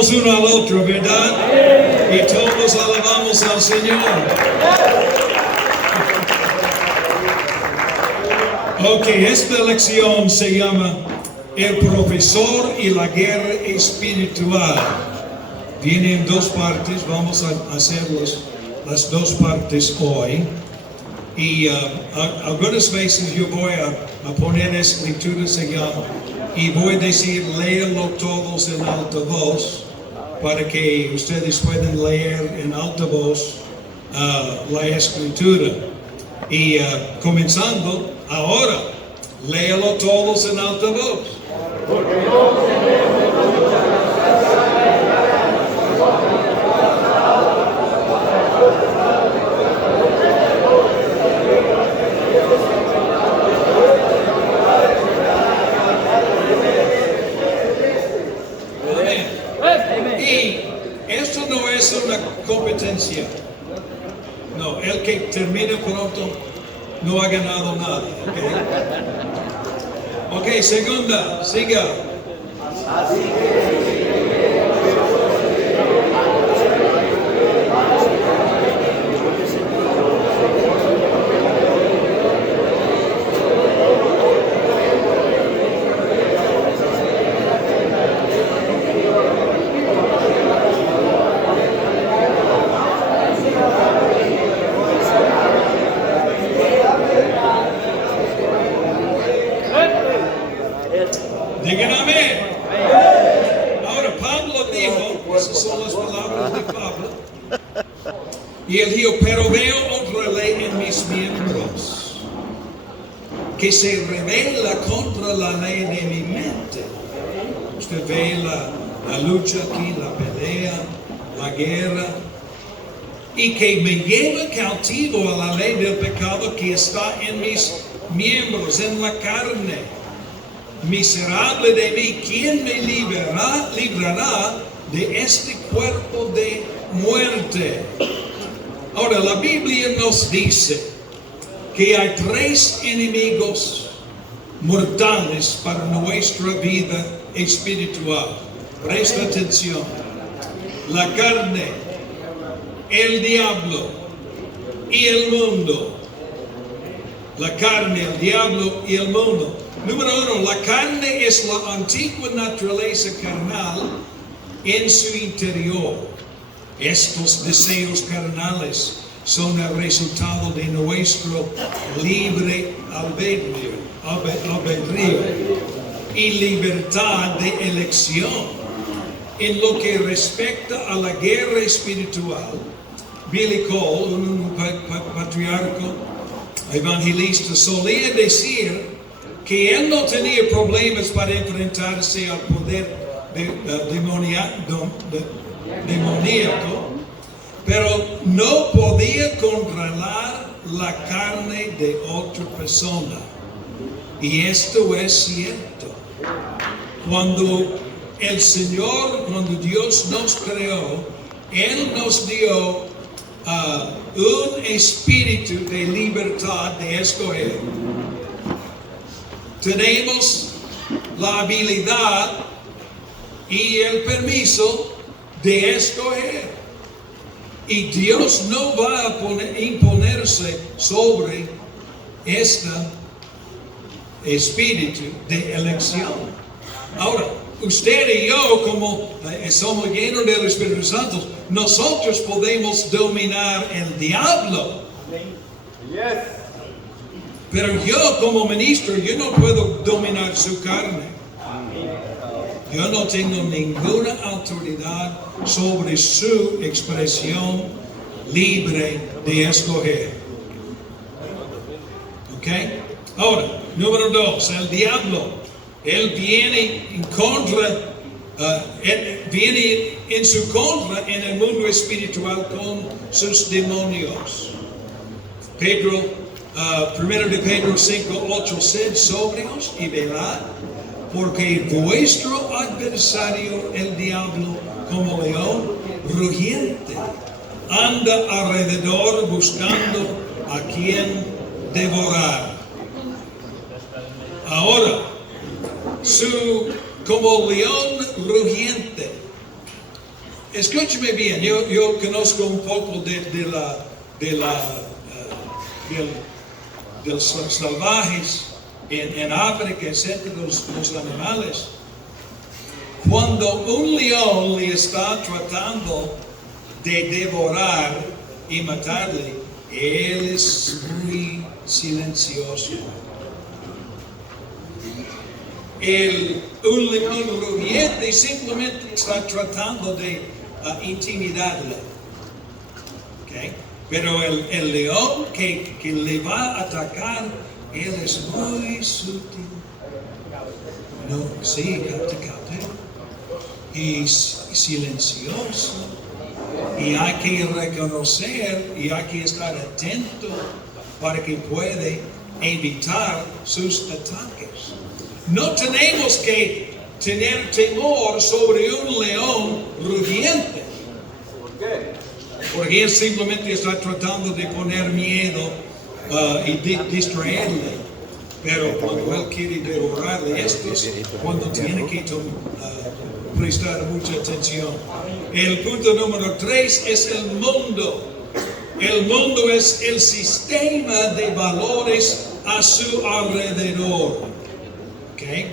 Uno al otro, ¿verdad? Y todos alabamos al Señor. Ok, esta lección se llama El profesor y la guerra espiritual. Viene en dos partes, vamos a hacer las dos partes hoy. Y algunas veces yo voy a poner escrituras allá y voy a decir, léelo todos en alta voz, para que ustedes puedan leer en alta voz la escritura. Y comenzando ahora, léelo todos en alta voz. Esto no es una competencia. No, el que termine pronto no ha ganado nada. Ok, segunda, siga. Digan amén. Ahora Pablo dijo, esas son las palabras de Pablo, y él dijo, pero veo otra ley en mis miembros, que se revela contra la ley de mi mente. Usted ve la lucha aquí, la pelea, la guerra, y que me lleva cautivo a la ley del pecado que está en mis miembros, en la carne. Miserable de mí, ¿quién me librará de este cuerpo de muerte? Ahora, la Biblia nos dice que hay tres enemigos mortales para nuestra vida espiritual. Presta atención. La carne, el diablo y el mundo. La carne, el diablo y el mundo. Número uno, la carne es la antigua naturaleza carnal en su interior. Estos deseos carnales son el resultado de nuestro libre albedrío y libertad de elección. En lo que respecta a la guerra espiritual, Billy Cole, un patriarca evangelista, solía decir que él no tenía problemas para enfrentarse al poder demoníaco, pero no podía controlar la carne de otra persona. Y esto es cierto. Cuando cuando Dios nos creó, Él nos dio un espíritu de libertad de escoger. Tenemos la habilidad y el permiso de escoger. Y Dios no va a imponerse sobre este espíritu de elección. Ahora, usted y yo, como somos llenos del Espíritu Santo, nosotros podemos dominar el diablo. Yes. Pero yo como ministro, yo no puedo dominar su carne. Yo no tengo ninguna autoridad sobre su expresión libre de escoger. ¿Ok? Ahora, número dos, el diablo. Él viene en contra, viene en su contra en el mundo espiritual con sus demonios. Pedro, 1 de Pedro 5:8, sed sobrios y velad, porque vuestro adversario, el diablo, como león rugiente, anda alrededor buscando a quien devorar. Ahora, como león rugiente, escúcheme bien, yo conozco un poco de los salvajes en África, etc., los animales. Cuando un león le está tratando de devorar y matarle, él es muy silencioso. Un león rugiente simplemente está tratando de intimidarle. ¿Okay? Pero el león que le va a atacar, él es muy sutil. No, sí, cállate. Y silencioso. Y hay que reconocer y hay que estar atento para que pueda evitar sus ataques. No tenemos que tener temor sobre un león rugiente. ¿Por qué? Porque él simplemente está tratando de poner miedo y distraerle. Pero cuando él quiere devorarle, esto es cuando tiene que prestar mucha atención. El punto número 3 es el mundo. El mundo es el sistema de valores a su alrededor. ¿Okay?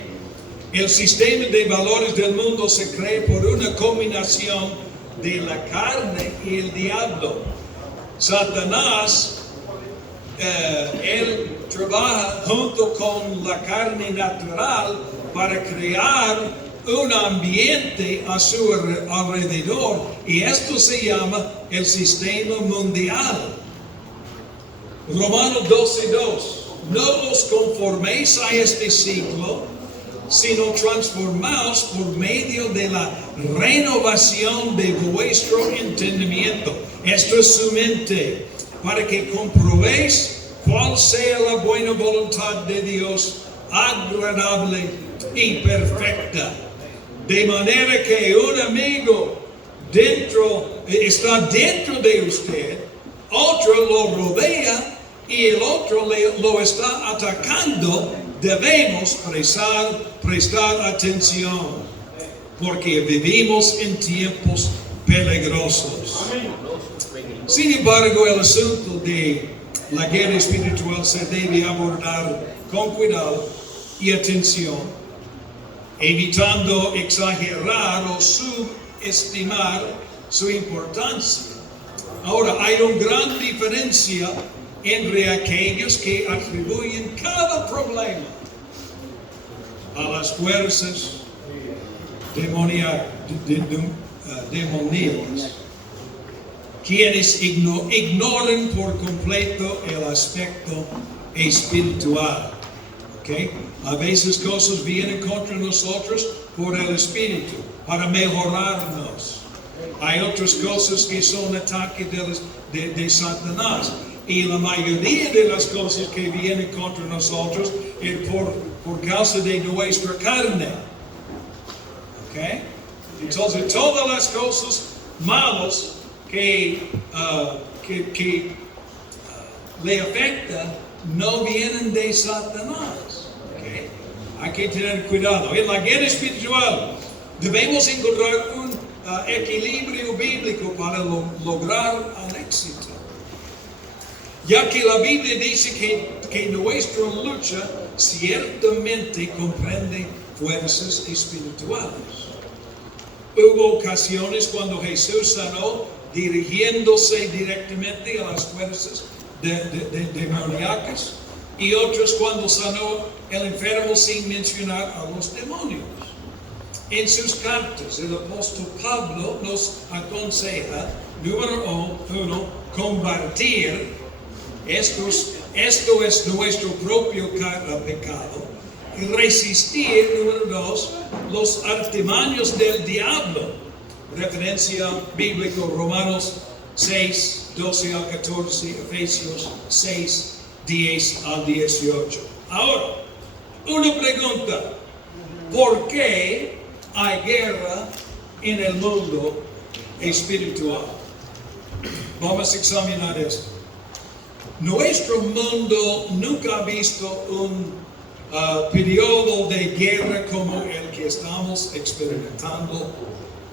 El sistema de valores del mundo se crea por una combinación de la carne y el diablo. Satanás, él trabaja junto con la carne natural para crear un ambiente a su alrededor, y esto se llama el sistema mundial. Romanos 12:2. No os conforméis a este siglo, sino transformaos por medio de la renovación de vuestro entendimiento. Esto es su mente, para que comprobéis cuál sea la buena voluntad de Dios, agradable y perfecta. De manera que un amigo está dentro de usted, otro lo rodea y el otro lo está atacando. Debemos prestar atención, porque vivimos en tiempos peligrosos. Sin embargo, el asunto de la guerra espiritual se debe abordar con cuidado y atención, evitando exagerar o subestimar su importancia. Ahora, hay una gran diferencia entre aquellos que atribuyen cada problema a las fuerzas demoníacas, quienes ignoran por completo el aspecto espiritual. ¿Okay? A veces cosas vienen contra nosotros por el espíritu, para mejorarnos. Hay otras cosas que son ataques de Satanás. Y la mayoría de las cosas que vienen contra nosotros es por causa de nuestra carne. ¿Okay? Entonces, todas las cosas malas que le afectan no vienen de Satanás. ¿Okay? Hay que tener cuidado. En la guerra espiritual debemos encontrar un equilibrio bíblico para lograr el éxito. Ya que la Biblia dice que nuestra lucha ciertamente comprende fuerzas espirituales. Hubo ocasiones cuando Jesús sanó dirigiéndose directamente a las fuerzas demoníacas, y otras cuando sanó el enfermo sin mencionar a los demonios. En sus cartas, el apóstol Pablo nos aconseja, número 1, combatir. Esto es nuestro propio pecado. Y resistir, número 2, los artimaños del diablo. Referencia bíblica, Romanos 6, 12 al 14, Efesios 6, 10 al 18. Ahora, una pregunta. ¿Por qué hay guerra en el mundo espiritual? Vamos a examinar esto. Nuestro mundo nunca ha visto un periodo de guerra como el que estamos experimentando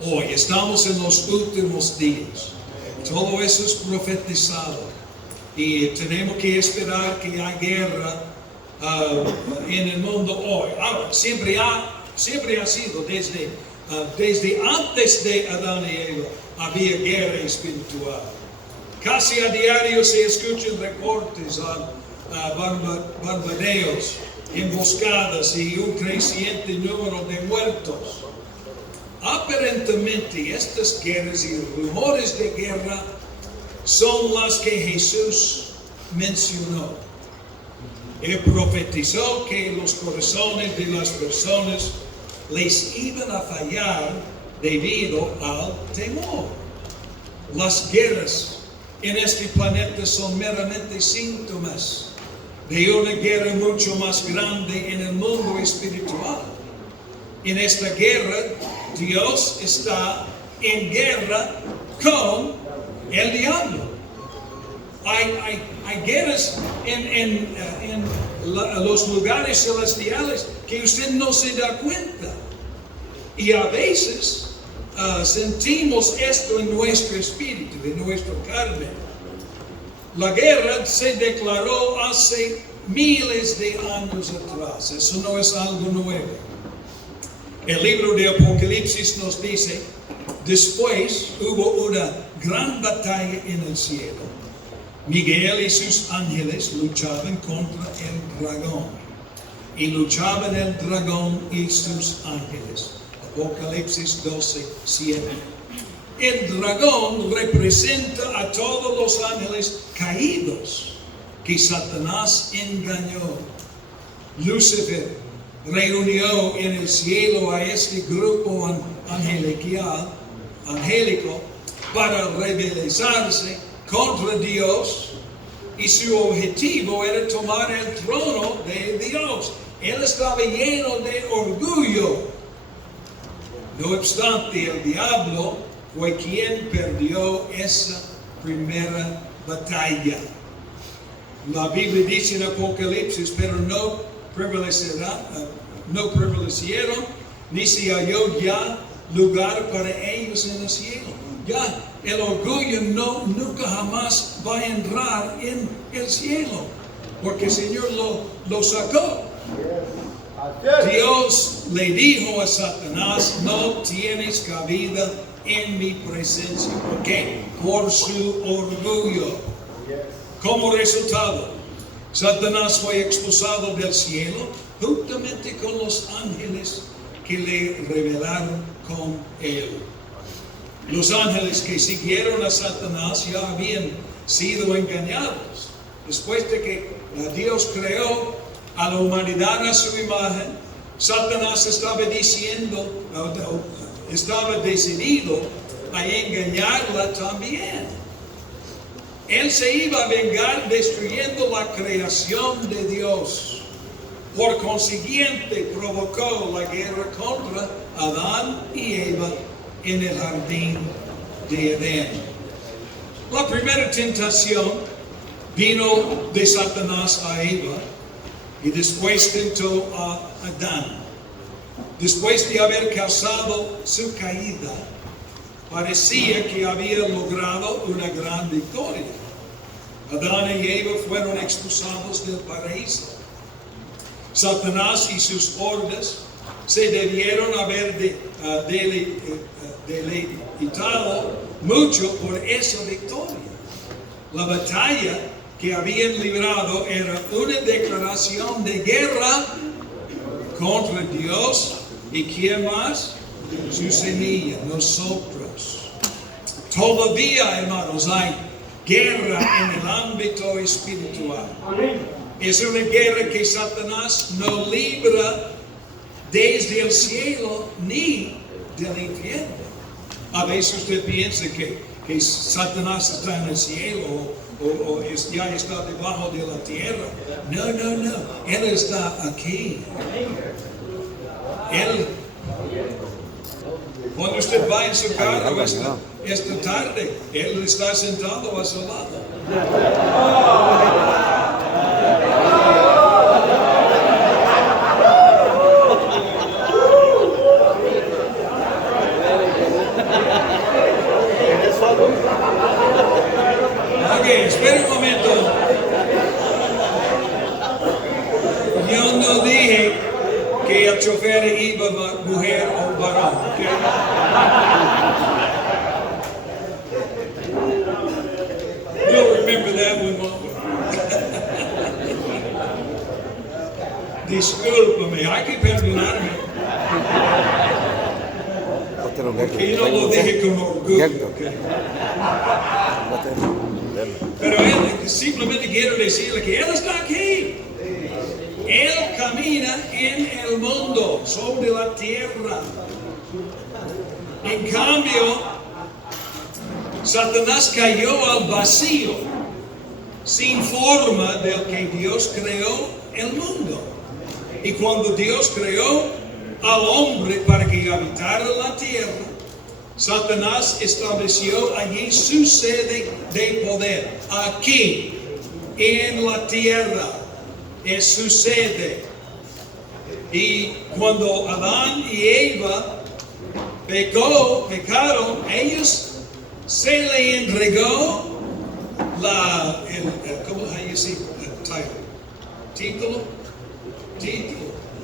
Hoy estamos en los últimos días. Todo eso es profetizado. Y tenemos que esperar que haya guerra en el mundo hoy. Ahora, siempre ha sido desde antes de Adán y Eva había guerra espiritual. Casi a diario se escuchan reportes a bombardeos, emboscadas y un creciente número de muertos. Aparentemente estas guerras y rumores de guerra son las que Jesús mencionó. Él profetizó que los corazones de las personas les iban a fallar debido al temor. Las guerras en este planeta son meramente síntomas de una guerra mucho más grande en el mundo espiritual. En esta guerra, Dios está en guerra con el diablo. Hay guerras en los lugares celestiales que usted no se da cuenta. Y a veces sentimos esto en nuestro espíritu, en nuestra carne. La guerra se declaró hace miles de años atrás. Eso no es algo nuevo. El libro de Apocalipsis nos dice, después hubo una gran batalla en el cielo. Miguel y sus ángeles luchaban contra el dragón. Y luchaban el dragón y sus ángeles. Apocalipsis 12:7. El dragón representa a todos los ángeles caídos que Satanás engañó. Lucifer reunió en el cielo a este grupo angélico para rebelizarse contra Dios, y su objetivo era tomar el trono de Dios. Él estaba lleno de orgullo. No obstante, el diablo fue quien perdió esa primera batalla. La Biblia dice en Apocalipsis, pero no prevalecieron, ni se halló ya lugar para ellos en el cielo. Ya el orgullo nunca jamás va a entrar en el cielo, porque el Señor lo sacó. Dios le dijo a Satanás, no tienes cabida en mi presencia. ¿Por qué? Por su orgullo. Como resultado, Satanás fue expulsado del cielo juntamente con los ángeles que le rebelaron con él. Los ángeles que siguieron a Satanás ya habían sido engañados. Después de que Dios creó a la humanidad a su imagen, Satanás estaba decidido a engañarla también. Él se iba a vengar destruyendo la creación de Dios. Por consiguiente, provocó la guerra contra Adán y Eva en el jardín de Edén. La primera tentación vino de Satanás a Eva y después tentó a Adán. Después de haber causado su caída, parecía que había logrado una gran victoria. Adán y Eva fueron expulsados del paraíso. Satanás y sus hordas se debieron haber deleitado mucho por esa victoria. La batalla que habían librado era una declaración de guerra contra Dios y ¿quién más? Su semilla, nosotros. Todavía, hermanos, hay guerra en el ámbito espiritual. Es una guerra que Satanás no libra desde el cielo ni del infierno. A veces usted piensa que Satanás está en el cielo o ya está debajo de la tierra. No. Él está aquí. Cuando usted va en su carro esta tarde, Él está sentado a su lado. prefere iba mujer o varón. Okay? We'll remember that one moment. Discúlpame, hay que perdonarme. Porque yo no lo dije con orgullo. Okay? Pero él simplemente quiero decirle que Él está aquí. Él camina en el mundo, sobre la tierra. En cambio, Satanás cayó al vacío, sin forma del que Dios creó el mundo. Y cuando Dios creó al hombre para que habitara la tierra, Satanás estableció allí su sede de poder. Aquí, en la tierra, es su sede. Y cuando Adán y Eva pecaron, ellos se le entregó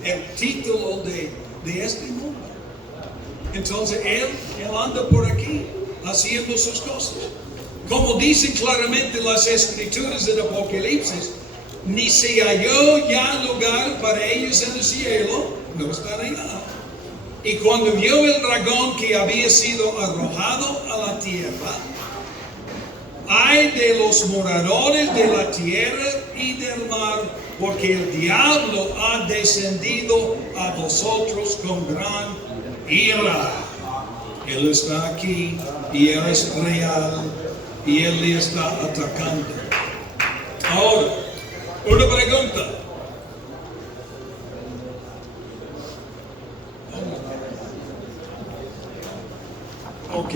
el título de este mundo. Entonces él anda por aquí haciendo sus cosas. Como dicen claramente las escrituras del Apocalipsis, ni se halló ya lugar para ellos en el cielo, no están allá. Y cuando vio el dragón que había sido arrojado a la tierra, ay de los moradores de la tierra y del mar, porque el diablo ha descendido a vosotros con gran ira. Él está aquí y Él es real y Él le está atacando. Ahora, una pregunta. Ok.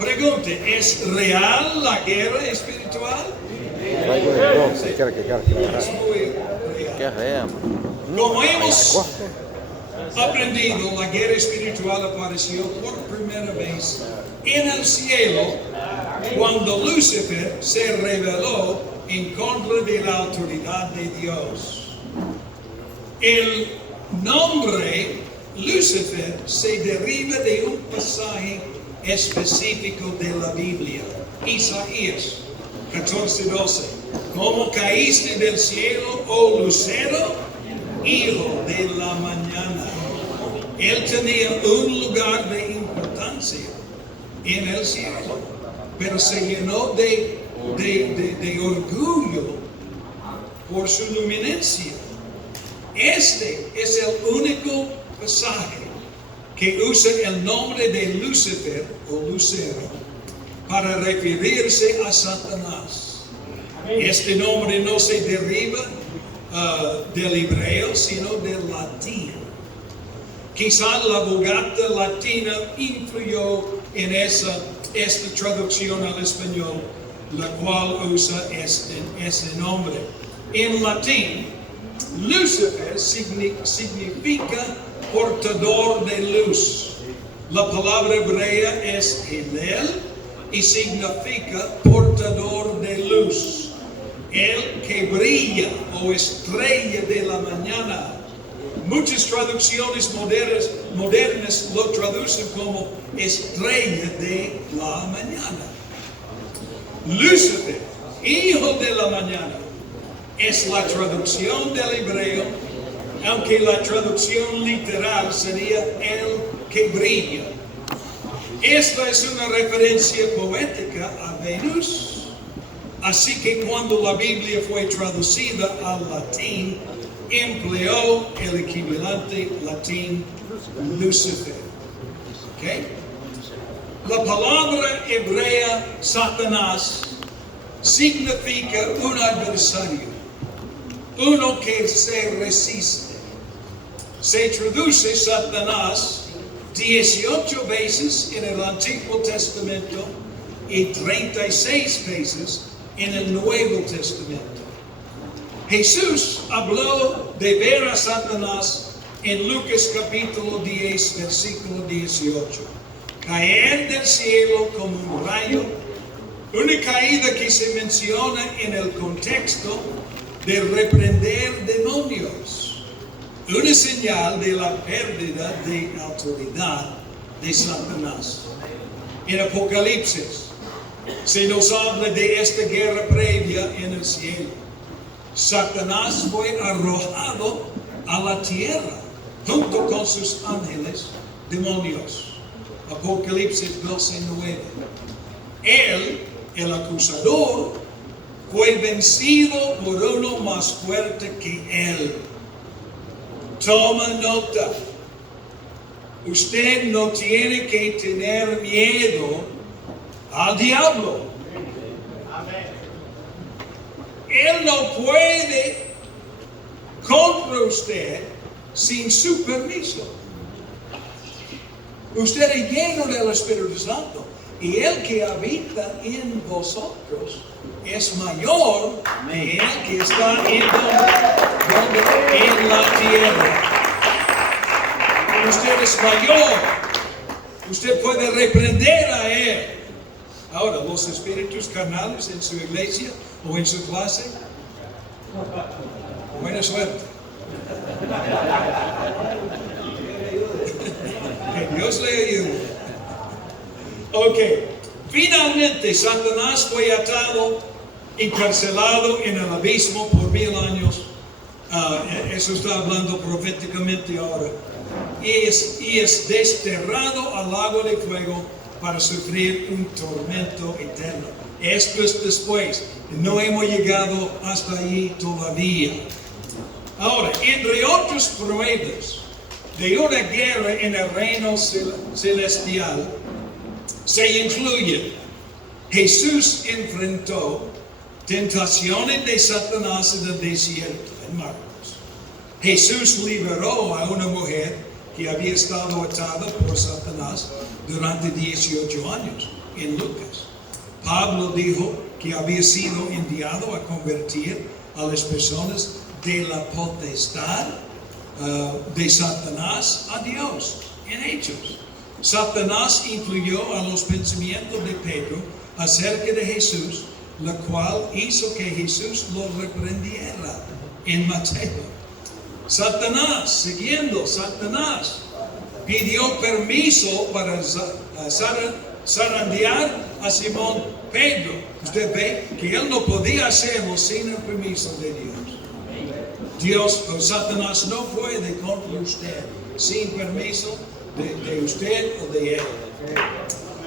Pregunte, ¿es real la guerra espiritual? Es muy real. Como hemos aprendido, la guerra espiritual apareció por primera vez en el cielo cuando Lucifer se rebeló en contra de la autoridad de Dios. El nombre Lucifer se deriva de un pasaje específico de la Biblia, Isaías 14:12. ¿Cómo caíste del cielo, oh lucero, hijo de la mañana? Él tenía un lugar de importancia en el cielo, pero se llenó de orgullo por su luminencia. Este es el único pasaje que usa el nombre de Lucifer o Lucero para referirse a Satanás. Este nombre no se deriva del hebreo, sino del latín. Quizá la Vulgata latina influyó en esta traducción al español, la cual usa ese nombre. En latín, Lucifer significa portador de luz. La palabra hebrea es Hillel y significa portador de luz. El que brilla o estrella de la mañana. Muchas traducciones modernas lo traducen como estrella de la mañana. Lucifer, hijo de la mañana, es la traducción del hebreo, aunque la traducción literal sería el que brilla. Esta es una referencia poética a Venus. Así que cuando la Biblia fue traducida al latín, empleó el equivalente latín Lucifer. ¿Okay? La palabra hebrea Satanás significa un adversario, uno que se resiste. Se traduce Satanás 18 veces en el Antiguo Testamento y 36 veces en el Nuevo Testamento. Jesús habló de ver a Satanás en Lucas capítulo 10, versículo 18. Caer del cielo como un rayo, una caída que se menciona en el contexto de reprender demonios. una señal de la pérdida de autoridad de Satanás. En Apocalipsis se nos habla de esta guerra previa en el cielo. Satanás fue arrojado a la tierra junto con sus ángeles demonios. Apocalipsis 12:9. Él, el acusador, fue vencido por uno más fuerte que él. Toma nota. Usted no tiene que tener miedo al diablo. Él no puede contra usted sin su permiso. Usted es lleno del Espíritu Santo y el que habita en vosotros es mayor que el que está en la tierra. Usted es mayor. Usted puede reprender a él. Ahora, los espíritus carnales en su iglesia o en su clase, buena suerte. Que Dios le ayude. Ok, finalmente Satanás fue atado, encarcelado en el abismo por 1000 años. Eso está hablando proféticamente ahora. Y es desterrado al lago de fuego para sufrir un tormento eterno. Esto es después. No hemos llegado hasta allí todavía. Ahora, entre otras pruebas de una guerra en el reino celestial, se incluye: Jesús enfrentó tentaciones de Satanás en el desierto, en Marcos. Jesús liberó a una mujer que había estado atada por Satanás durante 18 años, en Lucas. Pablo dijo que había sido enviado a convertir a las personas de la potestad de Satanás a Dios, en Hechos. Satanás influyó a los pensamientos de Pedro acerca de Jesús, la cual hizo que Jesús lo reprendiera en Mateo. Satanás pidió permiso para zarandear a Simón Pedro. Usted ve que él no podía hacerlo sin el permiso de Dios. Satanás no puede contra usted sin permiso de usted o de él.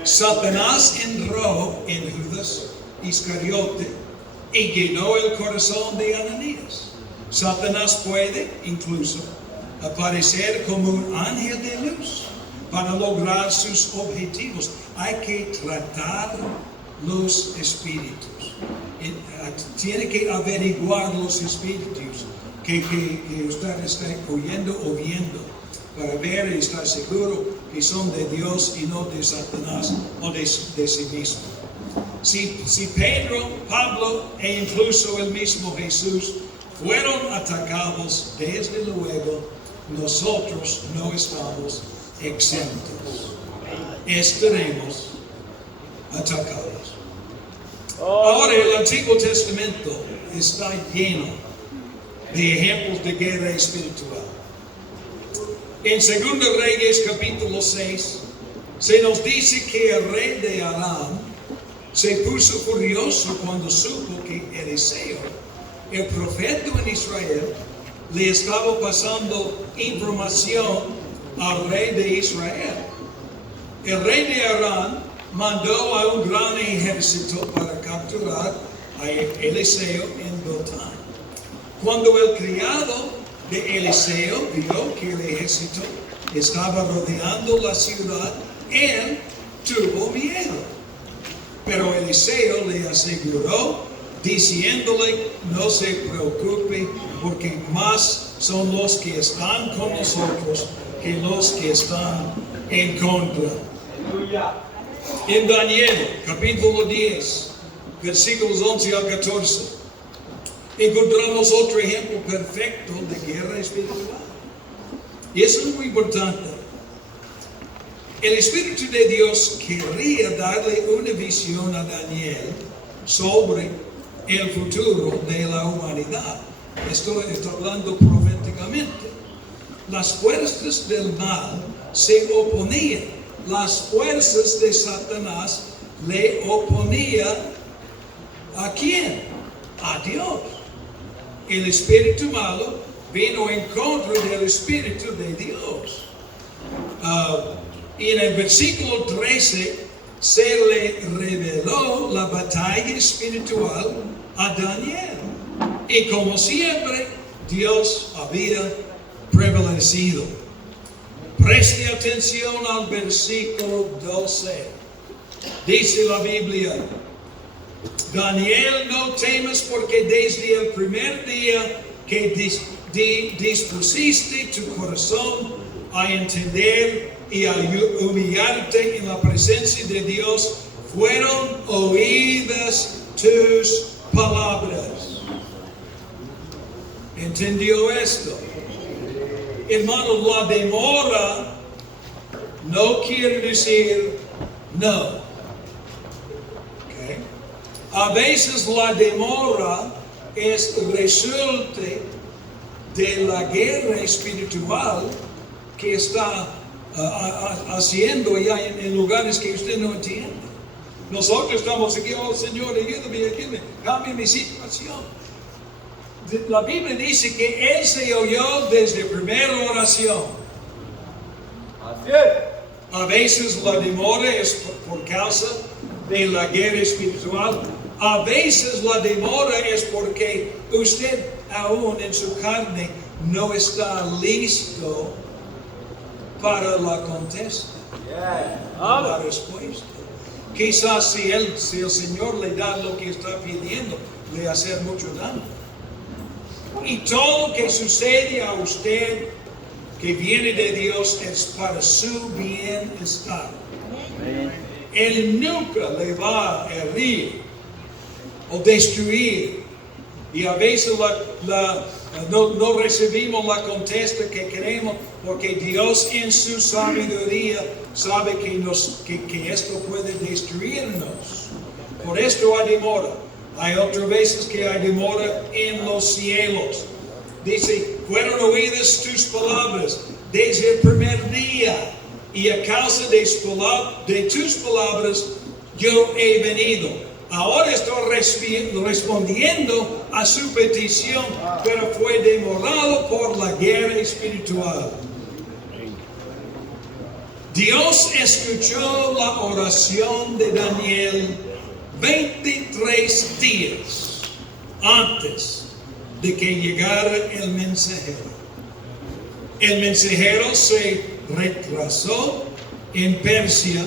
Satanás entró en Judas Iscariote y llenó el corazón de Ananías. Satanás puede incluso aparecer como un ángel de luz para lograr sus objetivos. Hay que tratar los espíritus. Tiene que averiguar los espíritus que usted está oyendo o viendo para ver y estar seguro que son de Dios y no de Satanás o de sí mismo. Si Pedro, Pablo e incluso el mismo Jesús fueron atacados, desde luego nosotros no estamos exentos. Estaremos atacados. Ahora, el Antiguo Testamento está lleno de ejemplos de guerra espiritual. En 2 Reyes capítulo 6 se nos dice que el rey de Aram se puso furioso cuando supo que Eliseo, el profeta en Israel, le estaba pasando información al rey de Israel. El rey de Aram mandó a un gran ejército para capturar a Eliseo en Dotán. Cuando el criado de Eliseo vio que el ejército estaba rodeando la ciudad, él tuvo miedo. Pero Eliseo le aseguró, diciéndole: no se preocupe, porque más son los que están con nosotros que los que están en contra. En Daniel, capítulo 10, versículos 11 al 14, encontramos otro ejemplo perfecto de guerra espiritual. Y eso es muy importante. El Espíritu de Dios quería darle una visión a Daniel sobre el futuro de la humanidad. Esto está hablando proféticamente. las fuerzas del mal se oponían. Las fuerzas de Satanás le oponían ¿a quién? A Dios. El espíritu malo vino en contra del espíritu de Dios. Y en el versículo 13 se le reveló la batalla espiritual a Daniel. Y como siempre, Dios había prevalecido. Preste atención al versículo 12. Dice la Biblia: Daniel, no temas, porque desde el primer día que dispusiste tu corazón a entender y a humillarte en la presencia de Dios, fueron oídas tus palabras. ¿Entendió esto? Hermano, la demora no quiere decir no. Okay. A veces la demora es resultado de la guerra espiritual que está haciendo ya en lugares que usted no entiende. Nosotros estamos aquí, oh Señor, ayúdame, cambie mi situación. La Biblia dice que Él se oyó desde la primera oración. Así es. A veces la demora es por causa de la guerra espiritual. A veces la demora es porque usted aún en su carne no está listo para la contesta, la respuesta. Quizás si el Señor le da lo que está pidiendo, le hace mucho daño. Y todo lo que sucede a usted que viene de Dios es para su bienestar. Él nunca le va a herir o destruir. Y a veces no recibimos la contesta que queremos porque Dios en su sabiduría sabe que esto puede destruirnos. Por esto hay demora. Hay otras veces que hay demora en los cielos. Dice, fueron oídas tus palabras desde el primer día, y a causa de tus palabras yo he venido. Ahora estoy respondiendo a su petición, pero fue demorado por la guerra espiritual. Dios escuchó la oración de Daniel 23 días antes de que llegara el mensajero. El mensajero se retrasó en Persia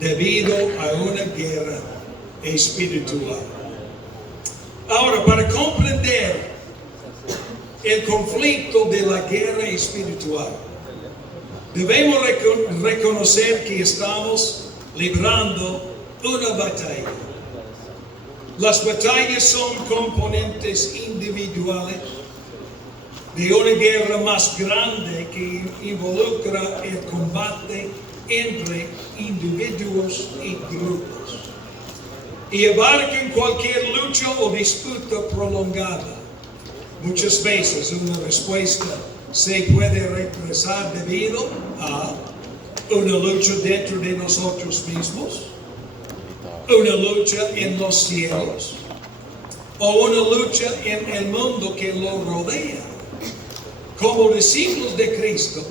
debido a una guerra espiritual. Ahora, para comprender el conflicto de la guerra espiritual, debemos reconocer que estamos librando una batalla. Las batallas son componentes individuales de una guerra más grande que involucra el combate entre individuos y grupos, y abarcan cualquier lucha o disputa prolongada. Muchas veces una respuesta se puede retrasar debido a una lucha dentro de nosotros mismos, una lucha en los cielos, o una lucha en el mundo que lo rodea. Como discípulos de Cristo,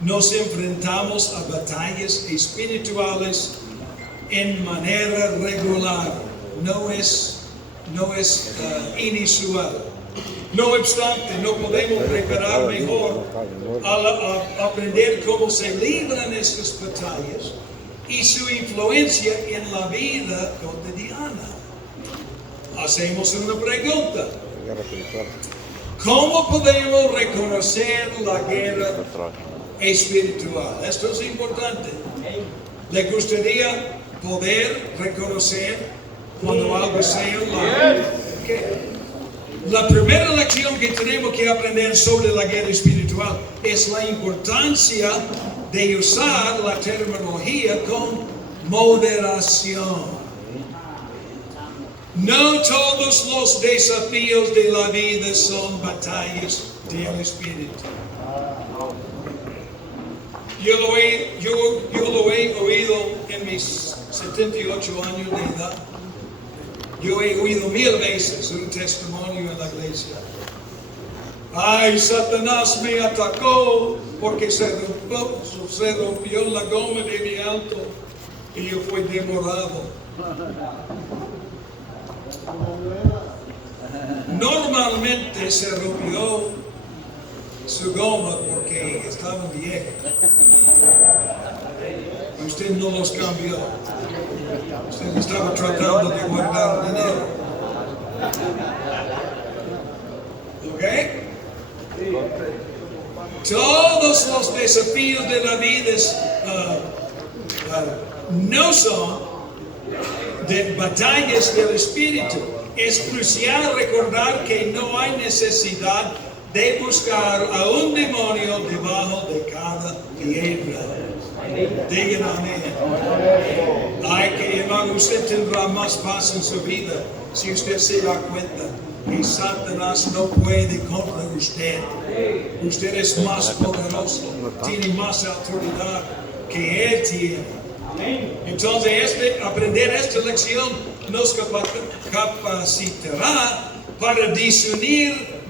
nos enfrentamos a batallas espirituales en manera regular, no es inusual. No obstante, no podemos preparar mejor al aprender cómo se libran estas batallas y su influencia en la vida cotidiana. Hacemos una pregunta: ¿cómo podemos reconocer la guerra espiritual? Esto es importante. ¿Le gustaría poder reconocer cuando algo sea la primera lección que tenemos que aprender sobre la guerra espiritual es la importancia de usar la terminología con moderación. No todos los desafíos de la vida son batallas del espíritu. Yo lo he oído en mis 78 años de edad. Yo he oído 1000 veces un testimonio en la iglesia. Ay, Satanás me atacó porque se rompió la goma de mi auto y yo fui demorado. Normalmente se rompió su goma porque estaban viejos. Usted no los cambió. Usted estaba tratando de guardar dinero. ¿Ok? Todos los desafíos de la vida no son de batallas del espíritu. Es crucial recordar que no hay necesidad de buscar a un demonio debajo de cada piedra. Digan amén. Ay, que hermano, usted tendrá más paz en su vida si usted se da cuenta que Satanás no puede contra usted. Usted es más poderoso, tiene más autoridad que él tiene. Entonces, aprender esta lección nos capacitará para discernir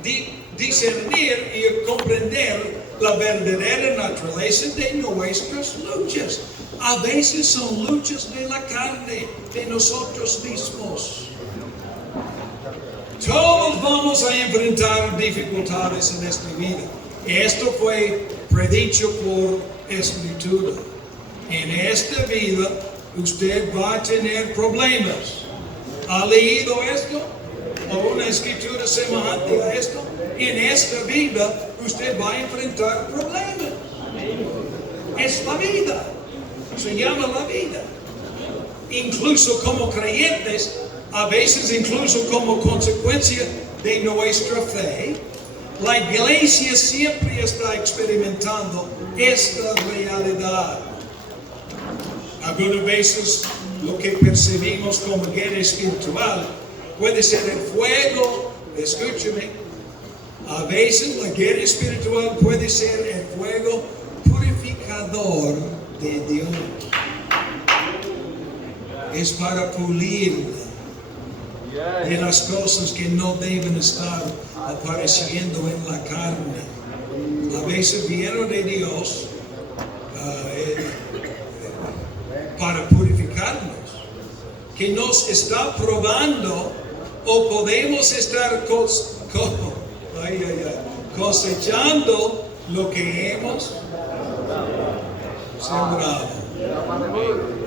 y comprender la verdadera naturaleza de nuestras luchas. A veces son luchas de la carne, de nosotros mismos. Todos vamos a enfrentar dificultades en esta vida. Esto fue predicho por Escritura. En esta vida usted va a tener problemas. ¿Ha leído esto? ¿O una escritura semejante a esto? En esta vida usted va a enfrentar problemas. Es la vida. Se llama la vida. Incluso como creyentes, a veces incluso como consecuencia de nuestra fe, la iglesia siempre está experimentando esta realidad. Algunas veces lo que percibimos como guerra espiritual puede ser el fuego, escúcheme, a veces la guerra espiritual puede ser el fuego purificador de Dios. Es para pulirla de las cosas que no deben estar apareciendo en la carne. A veces viene de Dios para purificarnos, que nos está probando o podemos estar cosechando lo que hemos sembrado.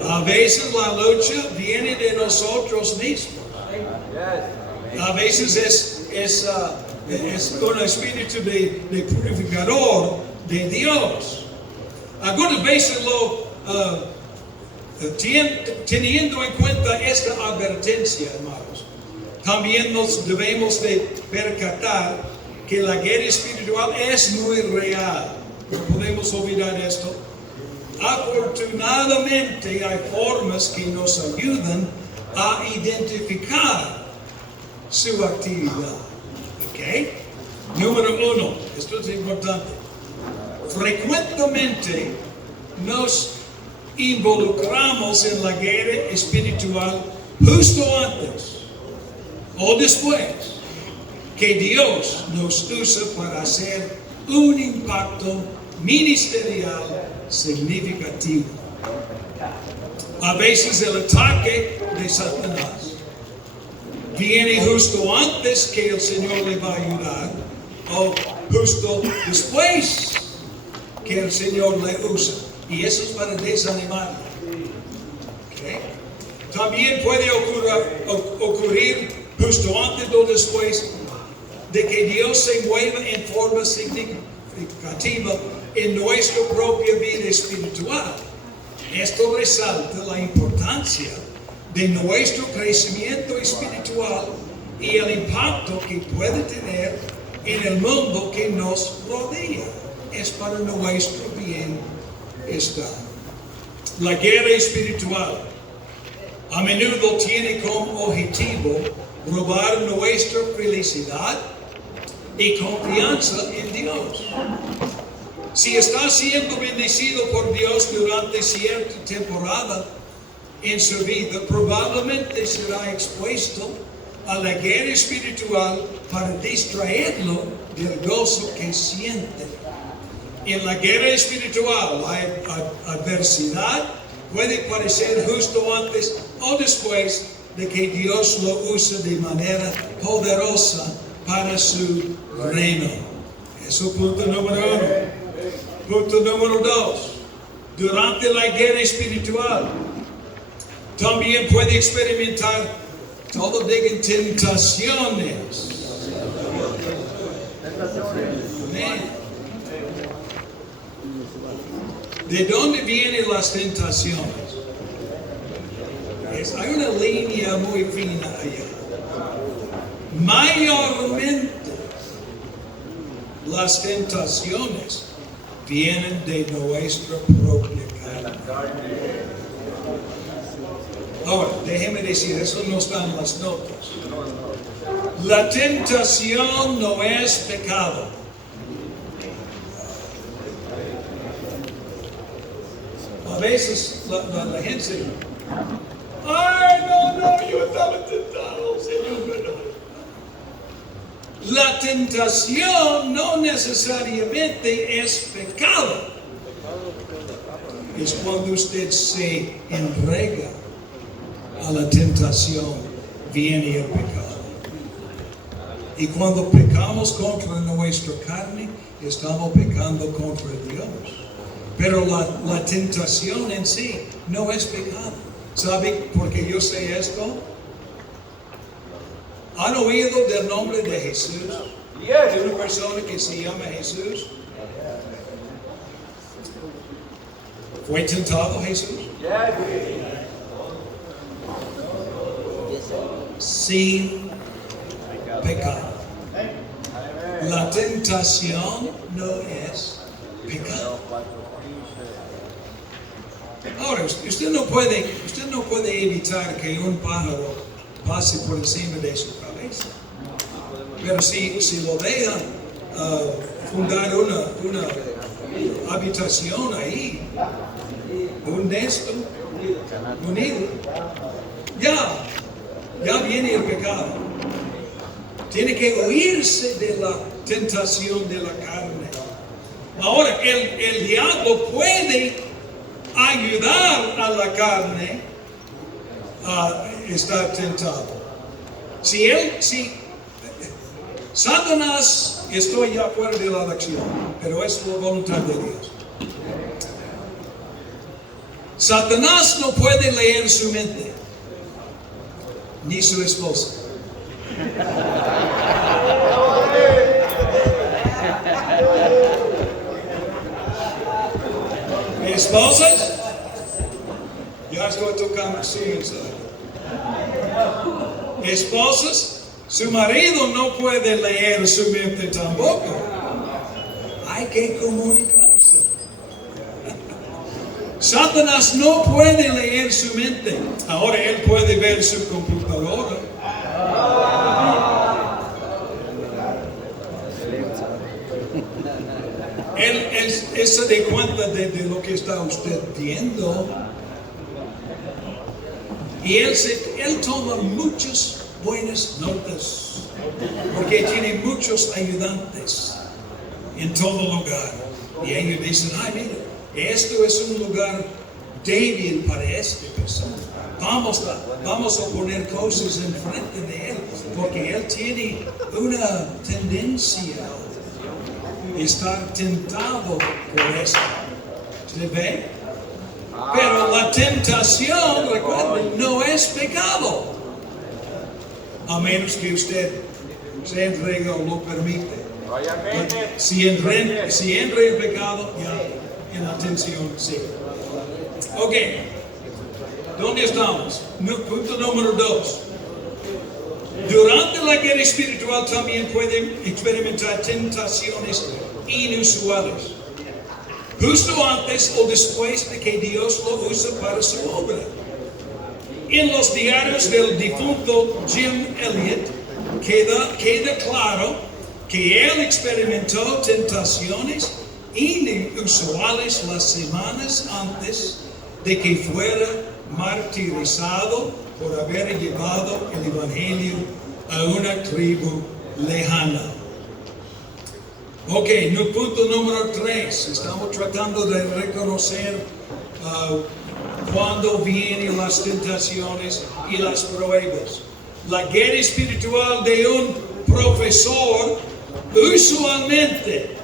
A veces la lucha viene de nosotros mismos. A veces es un espíritu de purificador de Dios. Algunas veces teniendo en cuenta esta advertencia, hermanos, también nos debemos de percatar que la guerra espiritual es muy real. No podemos olvidar esto. Afortunadamente hay formas que nos ayudan a identificar su actividad. ¿Ok? Número 1, esto es importante. Frecuentemente nos involucramos en la guerra espiritual justo antes o después que Dios nos usa para hacer un impacto ministerial significativo. A veces el ataque de Satanás viene justo antes que el Señor le va a ayudar o justo después que el Señor le usa. Y eso es para desanimarle. ¿Okay? También puede ocurrir justo antes o después de que Dios se mueva en forma significativa en nuestra propia vida espiritual. Esto resalta la importancia de nuestro crecimiento espiritual y el impacto que puede tener en el mundo que nos rodea. Es para nuestro bienestar. La guerra espiritual a menudo tiene como objetivo robar nuestra felicidad y confianza en Dios. Si está siendo bendecido por Dios durante cierta temporada en su vida, probablemente será expuesto a la guerra espiritual para distraerlo del gozo que siente. En la guerra espiritual hay adversidad, puede parecer justo antes o después de que Dios lo usa de manera poderosa para su reino. Eso es punto número 1. Punto número 2. Durante la guerra espiritual, también puede experimentar todo de tentaciones. Amén. ¿De dónde vienen las tentaciones? Hay una línea muy fina allá. Mayormente las tentaciones vienen de nuestra propia carne. Ahora, déjeme decir, eso no está en las notas. La tentación no es pecado. A veces la gente, ay, no, yo estaba tentado, Señor, perdón. La tentación no necesariamente es pecado. Es cuando usted se entrega a la tentación, viene el pecado. Y cuando pecamos contra nuestra carne, estamos pecando contra Dios. Pero la tentación en sí no es pecado. ¿Sabe por qué yo sé esto? ¿Han oído del nombre de Jesús? De una persona que se llama Jesús. ¿Fue tentado Jesús? Sin pecado. La tentación no es pecado. Ahora, usted no puede evitar que un pájaro pase por encima de su cabeza. Pero si lo dejan fundar una habitación ahí, un nest, un nido, ya viene el pecado. Tiene que huirse de la tentación de la carne. Ahora, el diablo puede ayudar a la carne a estar tentado. Si Satanás, estoy ya fuera de la elección, pero es la voluntad de Dios. Satanás no puede leer su mente, ni su esposa. Esposas, ya estoy tocando su mensaje. Esposas, su marido no puede leer su mente tampoco. Hay que comunicarse. Satanás no puede leer su mente. Ahora él puede ver su computadora. Él se da cuenta de lo que está usted viendo. Y él toma muchas buenas notas. Porque tiene muchos ayudantes en todo lugar. Y ellos dicen, ay, mira, esto es un lugar débil para esta persona. Vamos a poner cosas enfrente de él. Porque él tiene una tendencia estar tentado por esto. ¿Se ve? Pero la tentación, recuerden, no es pecado. A menos que usted se entregue o lo permite. Si entra el pecado, ya en la tentación, sí. Ok. ¿Dónde estamos? Punto número 2. Durante la guerra espiritual también pueden experimentar tentaciones inusuales, justo antes o después de que Dios lo usa para su obra. En los diarios del difunto Jim Elliot queda claro que él experimentó tentaciones inusuales las semanas antes de que fuera martirizado por haber llevado el Evangelio a una tribu lejana. Ok, no, punto número 3. Estamos tratando de reconocer cuando vienen las tentaciones y las pruebas. La guerra espiritual de un profesor usualmente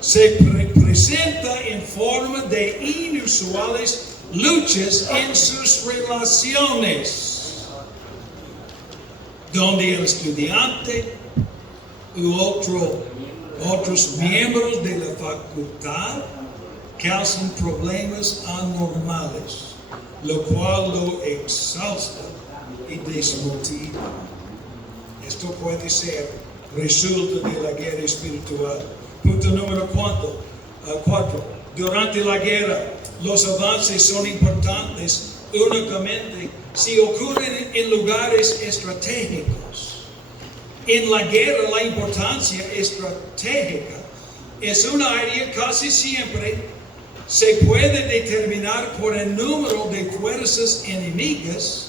se presenta en forma de inusuales luchas en sus relaciones, donde el estudiante u otros miembros de la facultad causan problemas anormales, lo cual lo exhausta y desmotiva. Esto puede ser resultado de la guerra espiritual. Punto número 4. Durante la guerra, los avances son importantes únicamente si ocurren en lugares estratégicos. En la guerra, la importancia estratégica es un área casi siempre se puede determinar por el número de fuerzas enemigas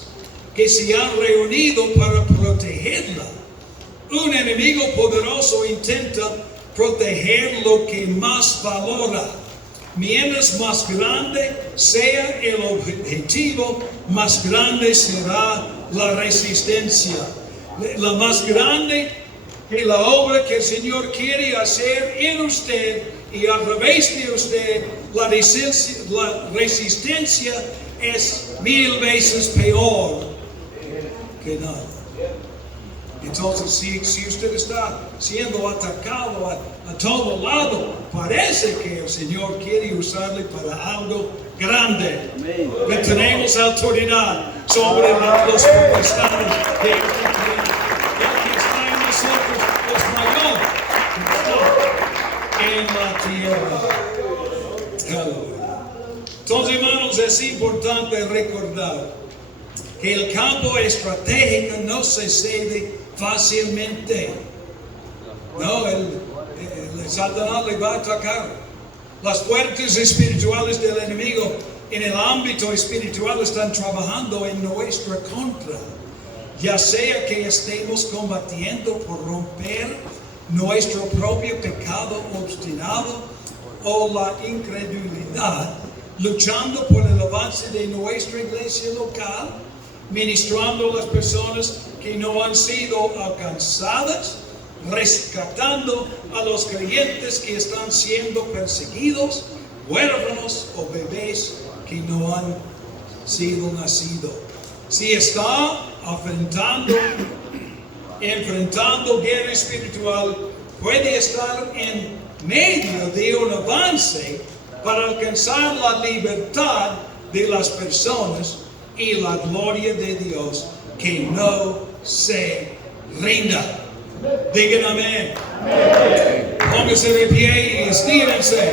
que se han reunido para protegerla. Un enemigo poderoso intenta proteger lo que más valora. Mientras más grande sea el objetivo, más grande será la resistencia. La más grande que la obra que el Señor quiere hacer en usted y a través de usted, la resistencia es 1000 veces peor que nada. Entonces, si usted está siendo atacado a todo lado, parece que el Señor quiere usarle para algo grande. Que tenemos autoridad sobre los potestades de este tiempo. Ya que está en nosotros, es mayor que está en la tierra. Aleluya. Entonces, hermanos, es importante recordar que el campo estratégico no se cede fácilmente. No, el Satanás le va a atacar. Las fuerzas espirituales del enemigo en el ámbito espiritual están trabajando en nuestra contra. Ya sea que estemos combatiendo por romper nuestro propio pecado obstinado o la incredulidad, luchando por el avance de nuestra iglesia local, ministrando a las personas que no han sido alcanzadas, rescatando a los creyentes que están siendo perseguidos, huérfanos o bebés que no han sido nacidos. Si está enfrentando guerra espiritual, puede estar en medio de un avance para alcanzar la libertad de las personas y la gloria de Dios que no se rinda. Digan amén. Póngase de pie y estírense.